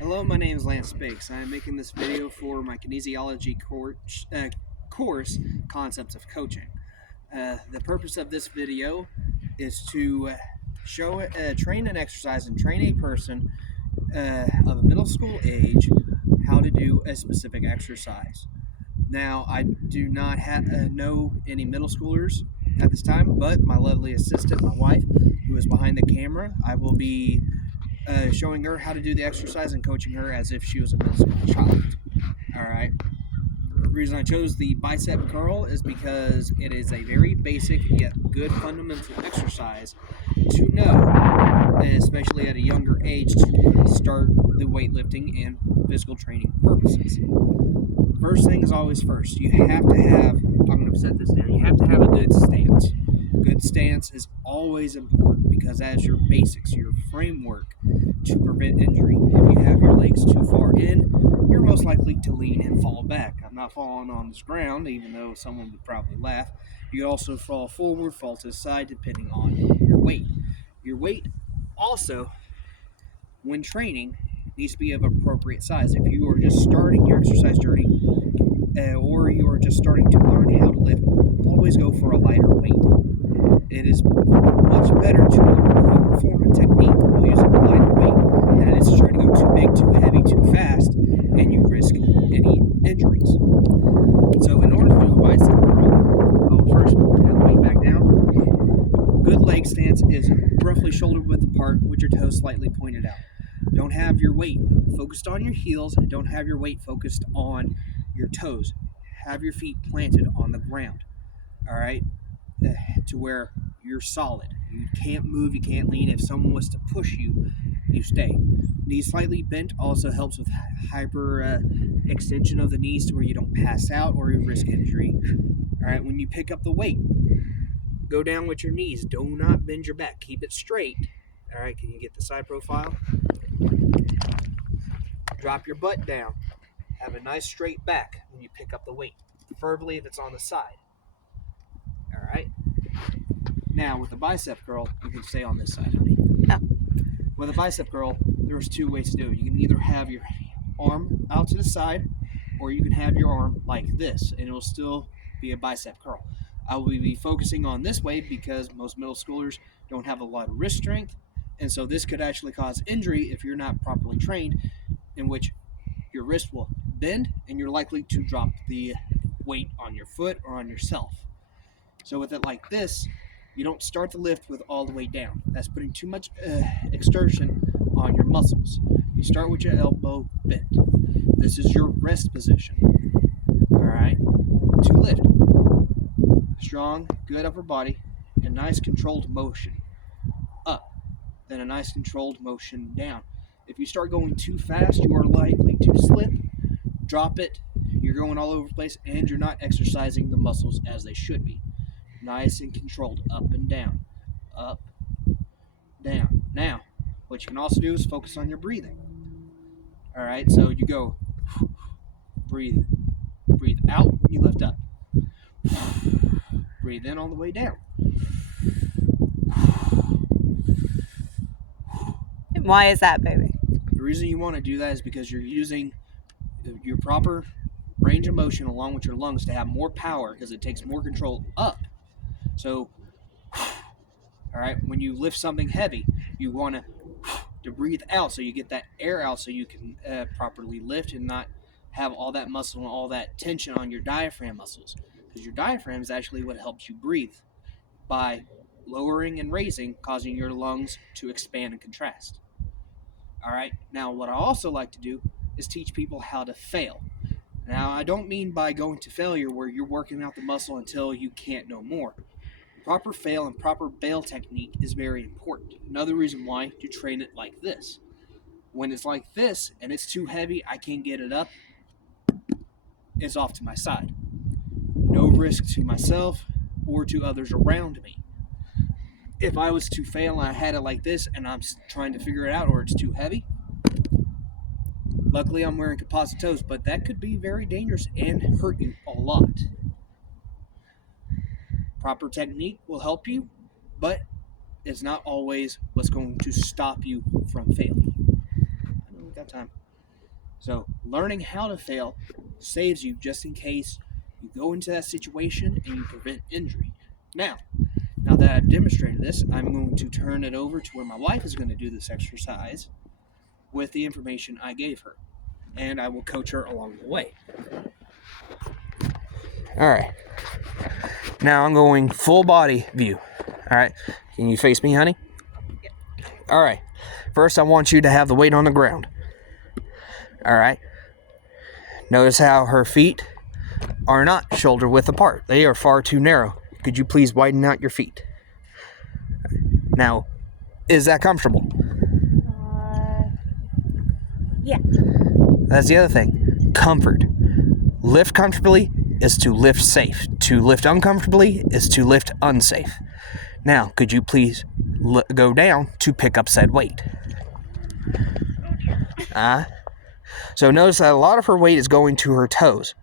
Hello, my name is Spakes. I am making this video for my kinesiology course, Concepts of Coaching. The purpose of this video is to train an exercise and train a person of a middle school age how to do a specific exercise. Now, I do not know any middle schoolers at this time, but my lovely assistant, my wife, who is behind the camera, I will be showing her how to do the exercise and coaching her as if she was a middle school child. All right. The reason I chose the bicep curl is because it is a very basic yet good fundamental exercise to know, especially at a younger age, to start the weightlifting and physical training purposes. First thing is always first. You have to have, I'm going to set this down, you have to have a good stance. Good stance is always important because as your basics, your framework to prevent injury. If you have your legs too far in, you're most likely to lean and fall back. I'm not falling on this ground, even though someone would probably laugh. You could also fall forward, fall to the side, depending on your weight. Your weight also, when training, needs to be of appropriate size. If you are just starting your exercise journey, or you are just starting to learn how to lift, always go for a lighter weight. It is much better to learn proper form and technique while using a lighter weight than it is to try to go too big, too heavy, too fast, and you risk any injuries. So in order to do a bicep curl, I will first have the weight back down. Good leg stance is roughly shoulder width apart with your toes slightly pointed out. Don't have your weight focused on your heels and don't have your weight focused on your toes. Have your feet planted on the ground, all right, to where you're solid. You can't move, you can't lean. If someone was to push you, you stay. Knees slightly bent also helps with hyper extension of the knees to where you don't pass out or you risk injury. All right, when you pick up the weight, go down with your knees. Do not bend your back. Keep it straight. All right, can you get the side profile? Drop your butt down. Have a nice straight back when you pick up the weight, preferably if it's on the side. All right. Now with the bicep curl, you can stay on this side, honey. Yeah. With a bicep curl, there's two ways to do it. You can either have your arm out to the side, or you can have your arm like this, and it will still be a bicep curl. I will be focusing on this way because most middle schoolers don't have a lot of wrist strength, and so this could actually cause injury if you're not properly trained, in which your wrist will bend and you're likely to drop the weight on your foot or on yourself. So with it like this, you don't start the lift with all the way down. That's putting too much exertion on your muscles. You start with your elbow bent. This is your rest position. All right, to lift. Strong, good upper body, and nice controlled motion up, then a nice controlled motion down. If you start going too fast, you are likely to slip, drop it, you're going all over the place, and you're not exercising the muscles as they should be. Nice and controlled, up and down, up, down. Now, what you can also do is focus on your breathing. All right, so you go, breathe out when you lift up, breathe in all the way down. Why is that, baby? The reason you want to do that is because you're using your proper range of motion along with your lungs to have more power because it takes more control up. So, all right, when you lift something heavy, you want to breathe out so you get that air out so you can properly lift and not have all that muscle and all that tension on your diaphragm muscles, because your diaphragm is actually what helps you breathe by lowering and raising, causing your lungs to expand and contrast. All right, now what I also like to do is teach people how to fail. Now, I don't mean by going to failure where you're working out the muscle until you can't no more. Proper fail and proper bail technique is very important. Another reason why you train it like this. When it's like this and it's too heavy, I can't get it up, it's off to my side. No risk to myself or to others around me. If I was to fail and I had it like this and I'm trying to figure it out or it's too heavy, luckily I'm wearing composite toes, but that could be very dangerous and hurt you a lot. Proper technique will help you, but it's not always what's going to stop you from failing. I know we got time. So learning how to fail saves you just in case you go into that situation and you prevent injury. Now that I've demonstrated this, I'm going to turn it over to where my wife is going to do this exercise with the information I gave her. And I will coach her along the way. All right. Now I'm going full body view. All right. Can you face me, honey? Yep. All right. First, I want you to have the weight on the ground. All right. Notice how her feet are not shoulder width apart. They are far too narrow. Could you please widen out your feet? Now, is that comfortable? Yeah. That's the other thing. Comfort. Lift comfortably is to lift safe. To lift uncomfortably is to lift unsafe. Now, could you please go down to pick up said weight? So notice that a lot of her weight is going to her toes,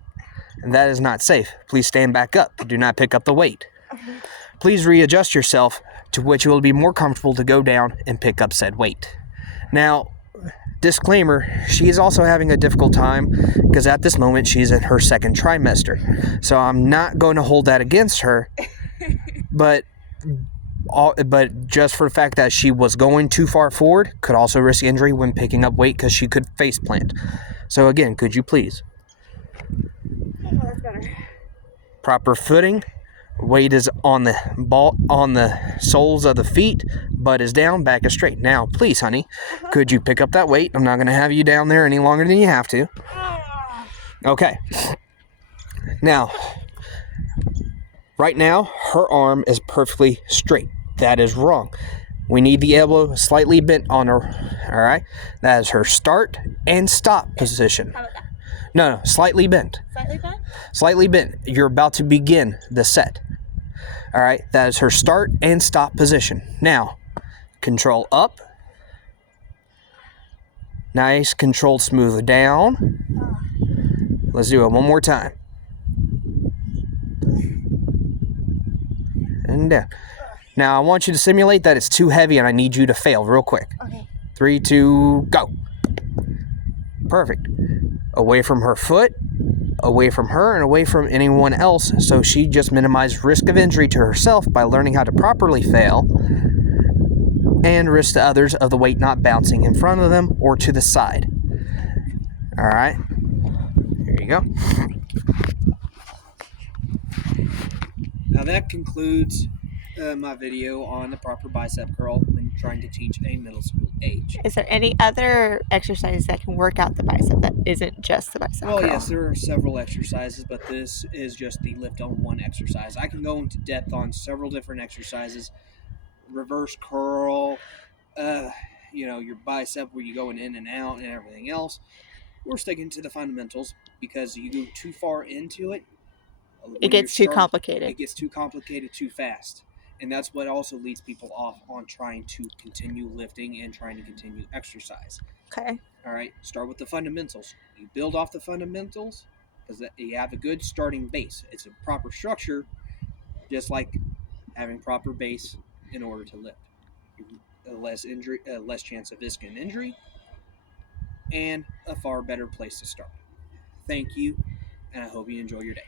and that is not safe. Please stand back up. Do not pick up the weight. Please readjust yourself to which it will be more comfortable to go down and pick up said weight. Now, disclaimer, she is also having a difficult time because at this moment she's in her second trimester. So I'm not going to hold that against her, but just for the fact that she was going too far forward could also risk injury when picking up weight because she could face plant. So again, could you please? Oh, that's better. Proper footing. Weight is on the soles of the feet. Butt is down. Back is straight. Now, please, honey, could you pick up that weight? I'm not going to have you down there any longer than you have to. Okay. Now, right now, her arm is perfectly straight. That is wrong. We need the elbow slightly bent on her. All right. That is her start and stop position. How about that? No, slightly bent. Slightly bent? Slightly bent. You're about to begin the set. All right. That is her start and stop position. Now, control up. Nice. Control smooth down. Let's do it one more time. And down. Now, I want you to simulate that it's too heavy and I need you to fail real quick. Okay. 3, 2, go. Perfect. Away from her foot, away from her, and away from anyone else. So she just minimized risk of injury to herself by learning how to properly fail and risk to others of the weight not bouncing in front of them or to the side. All right. Here you go. Now that concludes my video on the proper bicep curl when trying to teach a middle school age. Is there any other exercise that can work out the bicep that isn't just the bicep Well, curl? yes, there are several exercises, but this is just the lift on one exercise. I can go into depth on several different exercises. Reverse curl, your bicep where you going in and out and everything else. We're sticking to the fundamentals because you go too far into it. It gets too complicated. It gets too complicated too fast. And that's what also leads people off on trying to continue lifting and trying to continue exercise. Okay. All right, start with the fundamentals. You build off the fundamentals because you have a good starting base. It's a proper structure, just like having proper base in order to lift. Less chance of risk and injury, and a far better place to start. Thank you, and I hope you enjoy your day.